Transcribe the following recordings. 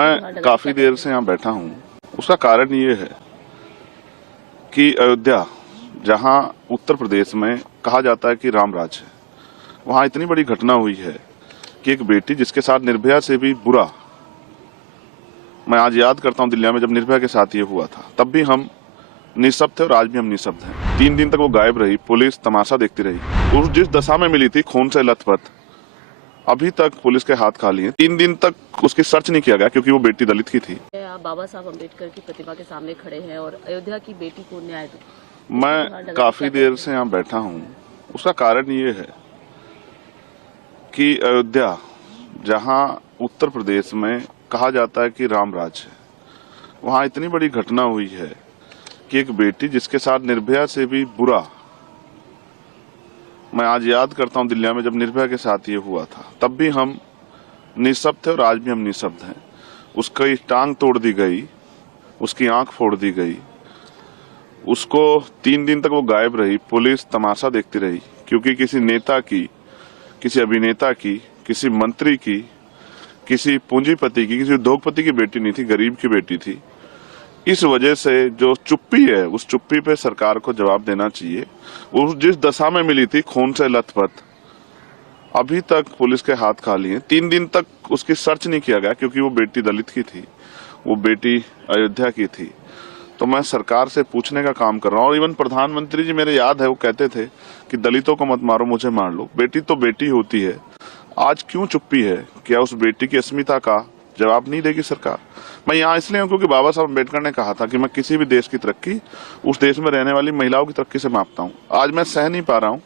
मैं काफी देर से यहाँ बैठा हूँ। उसका कारण ये है कि अयोध्या, जहाँ उत्तर प्रदेश में कहा जाता है कि राम राज है, वहाँ इतनी बड़ी घटना हुई है कि एक बेटी जिसके साथ निर्भया से भी बुरा, मैं आज याद करता हूँ दिल्ली में जब निर्भया के साथ ये हुआ था, तब भी हम निःशब्द थे और आज भी हम निःशब्द हैं। 3 दिन तक वो गायब रही, पुलिस तमाशा देखती रही। उस जिस दशा में मिली थी, खून से लथपथ, अभी तक पुलिस के हाथ खाली हैं। 3 दिन तक उसकी सर्च नहीं किया गया क्योंकि वो बेटी दलित की थी। आप बाबा साहब अम्बेडकर की प्रतिमा के सामने खड़े हैं और अयोध्या की बेटी को न्याय दो। मैं काफी देर से यहाँ बैठा हूँ। उसका कारण ये है कि अयोध्या, जहाँ उत्तर प्रदेश में कहा जाता है कि राम राज है, वहाँ इतनी बड़ी घटना हुई है कि एक बेटी जिसके साथ निर्भया से भी बुरा, मैं आज याद करता हूँ दिल्ली में जब निर्भया के साथ ये हुआ था, तब भी हम निःशब्द थे और आज भी हम निःशब्द हैं। उसकी टांग तोड़ दी गई, उसकी आंख फोड़ दी गई, उसको 3 दिन तक वो गायब रही, पुलिस तमाशा देखती रही क्योंकि किसी नेता की, किसी अभिनेता की, किसी मंत्री की, किसी पूंजीपति की, किसी उद्योगपति की बेटी नहीं थी, गरीब की बेटी थी। इस वजह से जो चुप्पी है, उस चुप्पी पे सरकार को जवाब देना चाहिए। उस जिस दशा में मिली थी, खून से लथपथ, अभी तक पुलिस के हाथ खाली हैं। 3 दिन तक उसकी सर्च नहीं किया गया क्योंकि वो बेटी दलित की थी, वो बेटी अयोध्या की थी। तो मैं सरकार से पूछने का काम कर रहा हूँ। और इवन प्रधानमंत्री जी, मेरे याद है, वो कहते थे कि दलितों को मत मारो, मुझे मार लो। बेटी तो बेटी होती है। आज क्यों चुप्पी है? क्या उस बेटी की अस्मिता का जवाब नहीं देगी सरकार? मैं यहाँ इसलिए हूँ क्योंकि बाबा साहब अम्बेडकर ने कहा था कि मैं किसी भी देश की तरक्की उस देश में रहने वाली महिलाओं की तरक्की से मापता हूँ। आज मैं सह नहीं पा रहा हूँ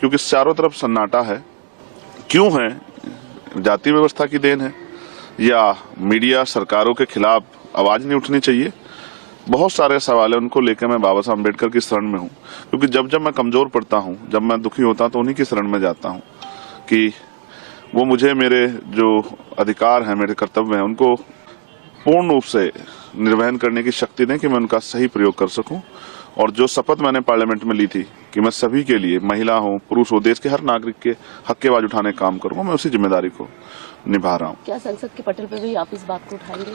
क्योंकि चारों तरफ सन्नाटा है। क्यों है? जाति व्यवस्था की देन है या मीडिया सरकारों के खिलाफ आवाज नहीं उठनी चाहिए? बहुत सारे सवाल है, उनको लेकर मैं बाबा साहब अम्बेडकर की शरण में हूँ। क्योंकि जब जब मैं कमजोर पड़ता हूँ, जब मैं दुखी होता हूँ, तो उन्हीं की शरण में जाता हूँ कि वो मुझे मेरे जो अधिकार हैं, मेरे कर्तव्य हैं, उनको पूर्ण रूप से निर्वहन करने की शक्ति दें कि मैं उनका सही प्रयोग कर सकूं। और जो शपथ मैंने पार्लियामेंट में ली थी कि मैं सभी के लिए, महिला हो, पुरुष हो, देश के हर नागरिक के हक की आवाज उठाने का काम करूंगा, मैं उसी जिम्मेदारी को निभा रहा हूँ। क्या संसद के पटल पर भी आप इस बात को उठाएंगे?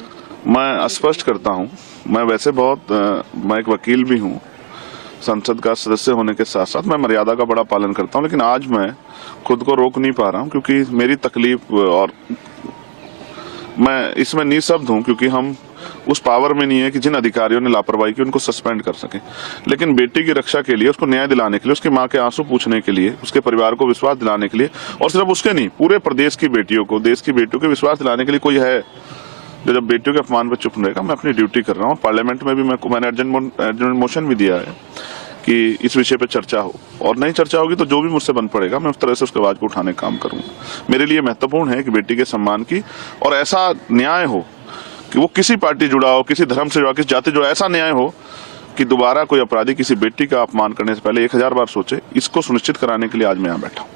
मैं स्पष्ट करता हूँ, मैं वैसे मैं एक वकील भी हूँ, संसद का सदस्य होने के साथ साथ मैं मर्यादा का बड़ा पालन करता हूँ। लेकिन आज मैं खुद को रोक नहीं पा रहा हूँ क्योंकि मेरी तकलीफ, और मैं इसमें निःशब्द हूँ क्योंकि हम उस पावर में नहीं है कि जिन अधिकारियों ने लापरवाही की उनको सस्पेंड कर सकें। लेकिन बेटी की रक्षा के लिए, उसको न्याय दिलाने के लिए, उसकी माँ के आंसू पूछने के लिए, उसके परिवार को विश्वास दिलाने के लिए, और सिर्फ उसके नहीं, पूरे प्रदेश की बेटियों को, देश की बेटियों को विश्वास दिलाने के लिए कोई है जो जब बेटियों के अपमान पर चुप रहेगा, मैं अपनी ड्यूटी कर रहा हूँ। पार्लियामेंट में भी मैंने अर्जेंट मोशन भी दिया है कि इस विषय पे चर्चा हो, और नहीं चर्चा होगी तो जो भी मुझसे बन पड़ेगा मैं उस तरह से उसके आवाज को उठाने का काम करूंगा। मेरे लिए महत्वपूर्ण है कि बेटी के सम्मान की, और ऐसा न्याय हो कि वो किसी पार्टी जुड़ा हो, किसी धर्म से जुड़ा, किसी जाति जुड़ा, ऐसा न्याय हो कि दोबारा कोई अपराधी किसी बेटी का अपमान करने से पहले 1000 बार सोचे। इसको सुनिश्चित कराने के लिए आज मैं यहाँ बैठा हूँ।